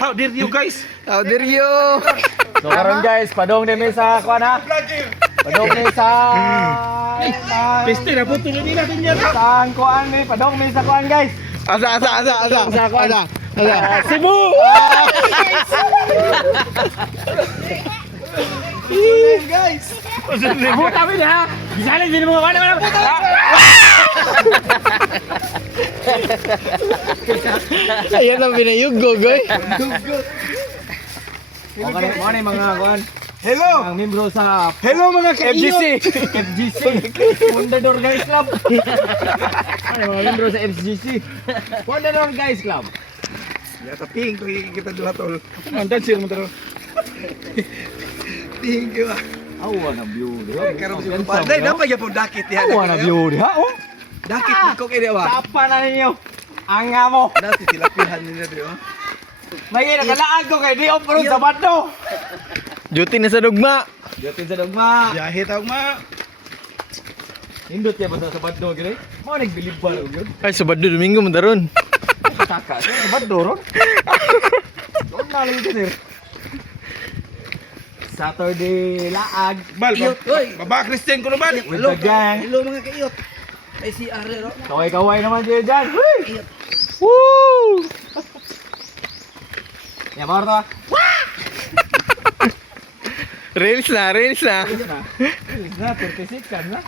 How dare you guys? How dare you? So karon guys, padong din mi sa kuan ha. Padong mi sa Peste na po tuloy natin yan. sa kuan mi, padong mi sa kuan guys. Asa. Cebu. Guys. Ako tabi na ha. Bisali din mo kuan. Ayan ang pinayugo, goy. Okay, mo ni mga kuan. Hello! Ang membro sa Hello mga FGC. Fundador Guys Club. Ano mga membro sa FGC? Fundador Guys Club. Ya tapi kita dua tol. Mandan sir mo taro. Tinggi ba. Awa na view. Karon sa panday dapat ya pun dakit ya. Awa na view ha. Oh. Dakit ko kaya ba. Tapa na ninyo. Anga mo. Dati tilapihan nila dio. May nakalaan ko kay Dio pero sa Badno. Duty na sa dugma. Yatin sa dugma. Jahe tawag ma. Hindot ya basta sa Badno gini. Mo nagbilib ba gyud? Ay, Sabado, Domingo, mandaron. Taka sa Badno ron. Don na lang sir. Saturday laag. Bal, baba Christian ko na bal. With the gang. Hello mga kayot. Ay si Are ro. Kaway-kaway naman dyan dyan. Woo! Ya, Marta. Reels na. Ayun na. 36 kan na.